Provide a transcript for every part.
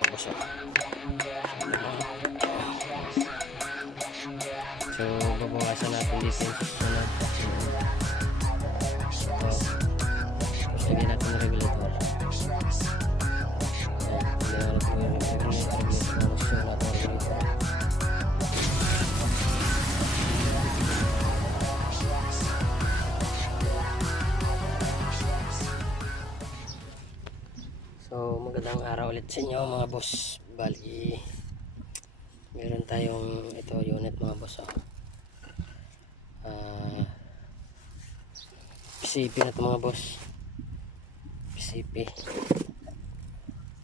Busok. So, babawasan natin dito yung susunod. So, magandang araw ulit sa inyo mga boss. Bali, meron tayong ito unit mga boss. Oh. Ah, PCP na ito mga boss. PCP.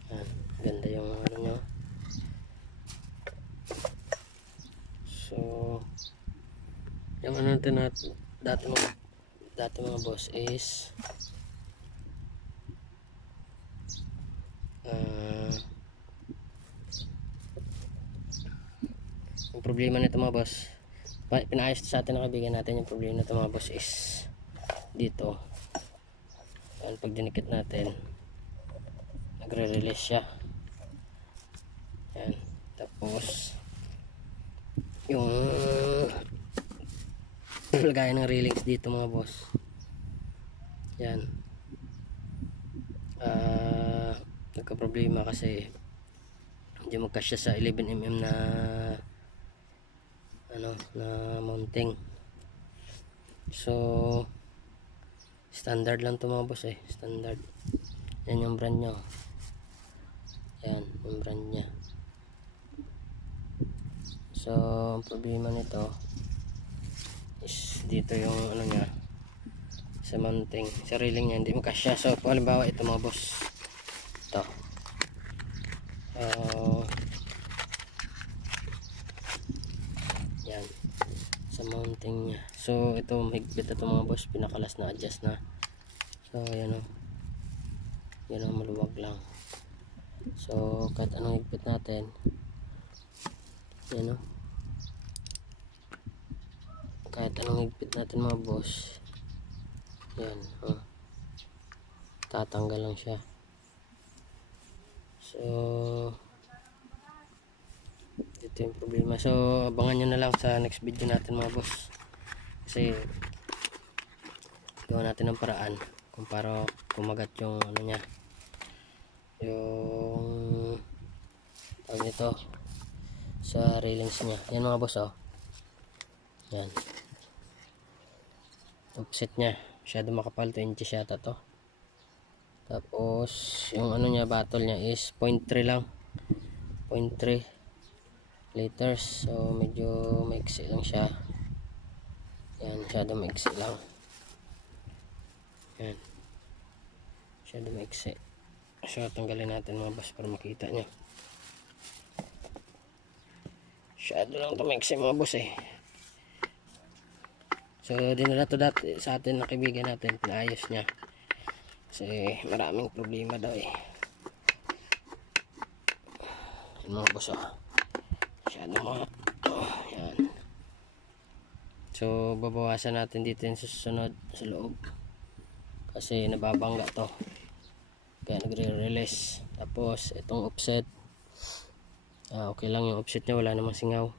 Yan, ganda yung ano nyo. So, yung ano natin nat dati mga dati mga boss is Ah, yung problema nito mga boss pinaayos sa atin ng kaibigan natin yung problema nito mga boss is dito. Yan pag dinikit natin nagre-release siya. Yan tapos yung lagayan ng railings dito mga boss. Yan ah nagka-problema kasi hindi magkasya sa 11mm na ano na mounting. So standard lang to mga boss eh standard. Yan yung brand nyo. Yan yung brand nya so ang problema nito is dito yung ano nya sa mounting. Sa railing nya hindi magkasya. So halimbawa ito mga boss ito. Ah, yan. Sa mounting nya so ito mahigpit ito mga boss. Pinakalas na adjust na. So yan o. Yan o maluwag lang. So kahit anong higpit natin yan o. Kahit anong higpit natin mga boss yan o. Tatanggal lang siya So, ito yung problema. So, abangan nyo na lang sa next video natin mga boss. Kasi, gawa natin ng paraan kung para kumagat yung ano niya. Yung tawag nito sa railings niya. Yan mga boss oh. Yan. Offset niya. Masyado makapal. 20 inches yata to. Tapos, yung ano niya, battle niya is 0.3 lang. 0.3 liters. So, medyo maiksi lang siya. Yan, masyado maiksi lang. Yan. Masyado maiksi. So, tanggalin natin mga boss para makita niya. Masyado lang ito maiksi mga boss eh. So, dinala to dati sa atin na kaibigan natin. Pinaayos niya. Kasi maraming problema daw eh. Yan mga boss oh. Masyado mga. Oh, yan. So babawasan natin dito yung susunod sa loob. Kasi nababangga to. Kaya nagre-release. Tapos itong offset. Ah, okay lang yung offset niya. Wala namang singaw.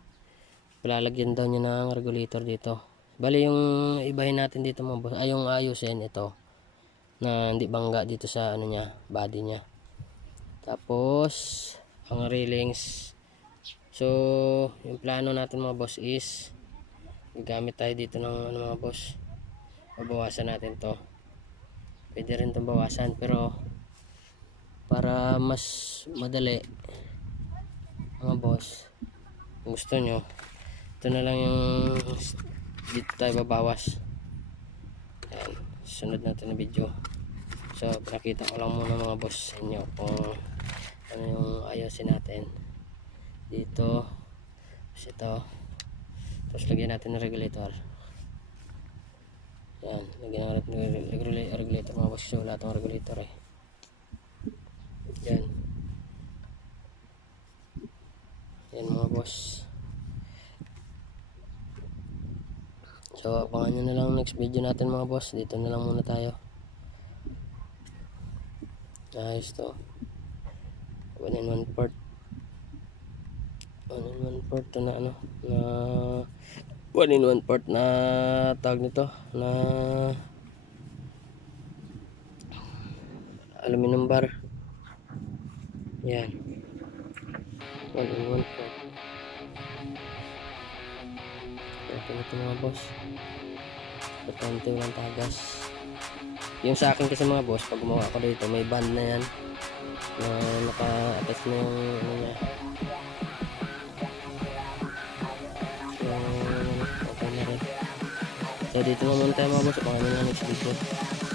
Palalagyan daw niya ng regulator dito. Bali yung ibahin natin dito mga boss. Ay yung ayusin ito na hindi bangga dito sa ano niya, body niya. Tapos ang railings. So, yung plano natin mga boss is gagamit tayo dito ng ano mga boss. Babawasan natin 'to. Pwede rin 'tong bawasan pero para mas madali mga boss kung gusto nyo ito na lang yung dito tayo babawas Ayan, sunod natin na video. So, pinakita ko lang muna mga boss inyo kung ano yung ayusin natin. Dito, tapos ito, tapos lagyan natin ng regulator. Yan, lagyan natin ng regula- regulator mga boss. So, wala itong regulator eh. Yan. Yan mga boss. So, abangan nyo na lang next video natin mga boss. Dito na lang muna tayo. Ayos to. 1 and 1 part 1 and 1 part na ano na 1 in 1 part na tag nito na aluminum bar yan 1 in 1 part ito na ito mga boss. Importante walang tagas. Yung sa akin kasi mga boss pag gumawa ako dito may band na yan. Na naka-attach na yung ano niya. So okay na rin. So dito naman tayo mga boss. Baka na next video